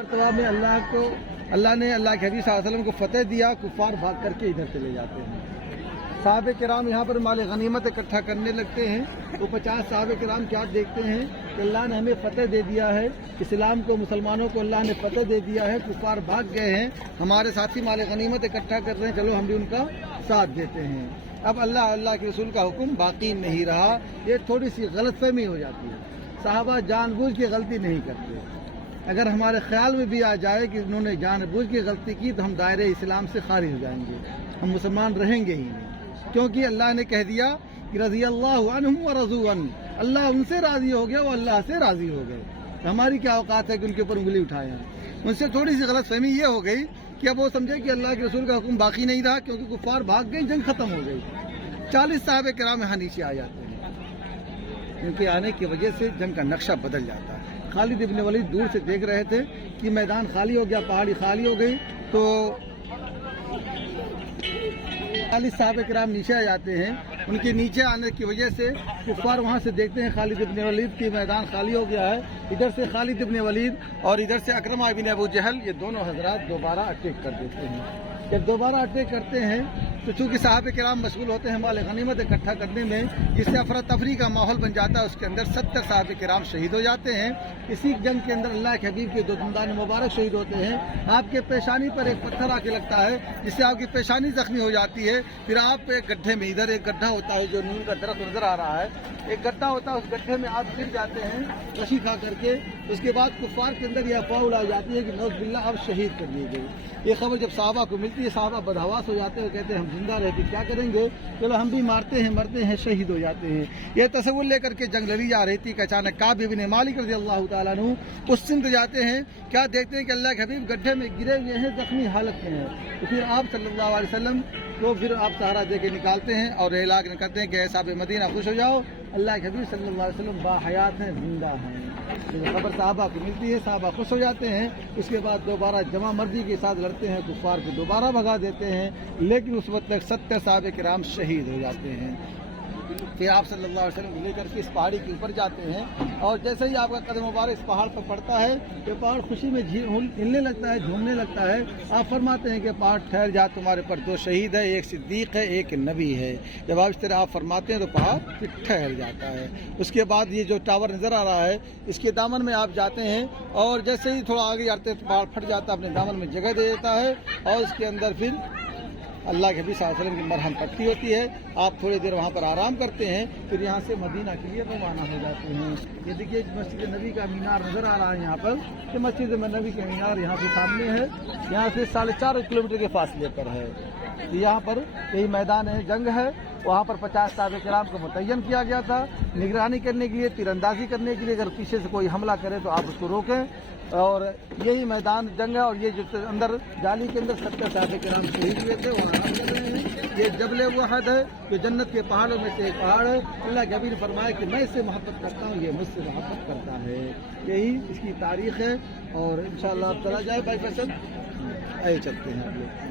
मरतबा में अल्लाह ने अल्लाह के हबीब सल्लल्लाहु अलैहि वसल्लम को फतेह दिया, कुफार भाग करके इधर चले जाते हैं। साहबे किराम यहाँ पर माल गनीमत इकट्ठा करने लगते हैं, तो 50 साहबे किराम क्या देखते हैं कि अल्लाह ने हमें फतेह दे दिया है, इस्लाम को, मुसलमानों को अल्लाह ने फतेह दे दिया है, कुफार भाग गए हैं, हमारे साथी माल गनीमत इकट्ठा कर रहे हैं, चलो हम भी उनका साथ देते हैं। अब अल्लाह के रसूल का हुक्म बाकी नहीं रहा। ये थोड़ी सी गलतफहमी हो जाती है। साहबा जानबूझ के गलती नहीं करते। अगर हमारे ख्याल में भी आ जाए कि उन्होंने जानबूझ के गलती की तो हम दायरे इस्लाम से खारिज हो जाएंगे, हम मुसलमान रहेंगे ही नहीं, क्योंकि अल्लाह ने कह दिया कि रज़ी अल्लाहु अन्हुम व रज़ू अन्हु, अल्लाह उनसे राजी हो गया, वो अल्लाह से राजी हो गए। तो हमारी क्या औकात है कि उनके ऊपर उंगली उठाए हैं। उनसे थोड़ी सी गलतफहमी ये हो गई कि अब वो समझे कि अल्लाह के रसूल का हुक्म बाकी नहीं रहा, क्योंकि कुफार भाग गए, जंग खत्म हो गई। 40 साहबे किराम यहाँ नीचे आ जाते हैं, क्योंकि आने की वजह से जंग का नक्शा बदल जाता है। खालिद इब्न वलीद दूर से देख रहे थे कि मैदान खाली हो गया, पहाड़ी खाली हो गई, तो 40 साहबे किराम नीचे आ जाते हैं। उनके नीचे आने की वजह से कुफार वहाँ से देखते हैं खालिद इब्न वलीद की मैदान खाली हो गया है। इधर से खालिद इब्न वलीद और इधर से अकरमा इब्न अबू जहल, ये दोनों हजरात दोबारा अटैक कर देते हैं। जब दोबारा अटैक करते हैं तो चूँकि साहबे किराम मशगूल होते हैं माल गनीमत इकट्ठा करने में, जिससे अफरा तफरी का माहौल बन जाता है, उसके अंदर 70 साहबे किराम शहीद हो जाते हैं। इसी जंग के अंदर अल्लाह के हबीब के 2 दंदान मुबारक शहीद होते हैं। आपके पेशानी पर एक पत्थर आके लगता है, जिससे आपकी पेशानी जख्मी हो जाती है। फिर आप एक गड्ढे में, इधर एक गड्ढा होता है जो नीम का दरख्त नजर आ रहा है, एक गड्ढा होता है, उस गड्ढे में आप गिर जाते हैं रशी खा करके। उसके बाद कुफार के अंदर यह अफवाह उड़ाई जाती है कि नौज़ बिल्लाह अब शहीद कर दिए गए। ये खबर जब साहबा को मिलती है, साहबा बदहवास हो जाते हैं, कहते हैं हम जिंदा रहते क्या करेंगे, चलो हम भी मारते हैं, मरते हैं, शहीद हो जाते हैं। ये तसव्वुर लेकर के जंग लड़ी जा रही थी कि अचानक काब इब्न मालिक रज़ियल्लाहु ताला अन्हु उस सिमत जाते हैं। क्या देखते हैं कि अल्लाह के हबीब गड्ढे में गिरे हुए हैं, जख्मी हालत में हैं। तो फिर आप सल्लल्लाहु अलैहि वसल्लम को फिर आप सहारा दे के निकालते हैं और ऐलान करते हैं कि साहब मदीना खुश हो जाओ, अल्लाह के हबीब सल्लल्लाहु अलैहि वसल्लम बाहयात हैं, जिंदा हैं। तो खबर साहबा को मिलती है, साहबा खुश हो जाते हैं। उसके बाद दोबारा जमा मर्जी के साथ लड़ते हैं, कुफार को दोबारा भगा देते हैं, लेकिन उस वक्त तक 70 साहबे किराम शहीद हो जाते हैं। फिर आप सल्लल्लाहु अलैहि वसल्लम लेकर के इस पहाड़ी के ऊपर जाते हैं, और जैसे ही आपका कदम मुबारक इस पहाड़ पर पड़ता है, ये पहाड़ खुशी में हिलने लगता है, झूमने लगता है। आप फरमाते हैं कि पहाड़ ठहर जा, तुम्हारे पर 2 शहीद है, एक सिद्दीक है, एक नबी है। जब आप इस तरह आप फरमाते हैं तो पहाड़ फिर ठहर जाता है। उसके बाद ये जो टावर नज़र आ रहा है, इसके दामन में आप जाते हैं, और जैसे ही थोड़ा आगे जाते हैं तो पहाड़ फट जाता है, अपने दामन में जगह दे देता है, और उसके अंदर फिर अल्लाह के हबीब सल्लल्लाहु अलैहि वसल्लम की मरहम पट्टी होती है। आप थोड़ी देर वहाँ पर आराम करते हैं, फिर यहाँ से मदीना के लिए रवाना हो जाते हैं। ये देखिए मस्जिद नबी का मीनार नज़र आ रहा है यहाँ पर, कि मस्जिद नबी का मीनार यहाँ से सामने है, यहाँ से 4.5 किलोमीटर के फासले पर है। यहाँ पर यही मैदान है, जंग है, वहाँ पर 50 साहबे किराम को मुतय्यन किया गया था निगरानी करने के लिए, तीरंदाजी करने के लिए। अगर पीछे से कोई हमला करे तो आप उसको रोकें, और यही मैदान जंग है। और ये जो अंदर जाली के अंदर 70 साहबे किराम शहीद हुए थे, वो आराम कर रहे हैं। ये जबल वहद है, जो जन्नत के पहाड़ों में से एक पहाड़ है। अल्लाह के हबीब ने फरमाया कि मैं इससे मोहब्बत करता हूँ, ये मुझसे मोहब्बत करता है। यही इसकी तारीख है। और इंशाअल्लाह अब चला जाए भाई फैसल, आइए चलते हैं आप लोग।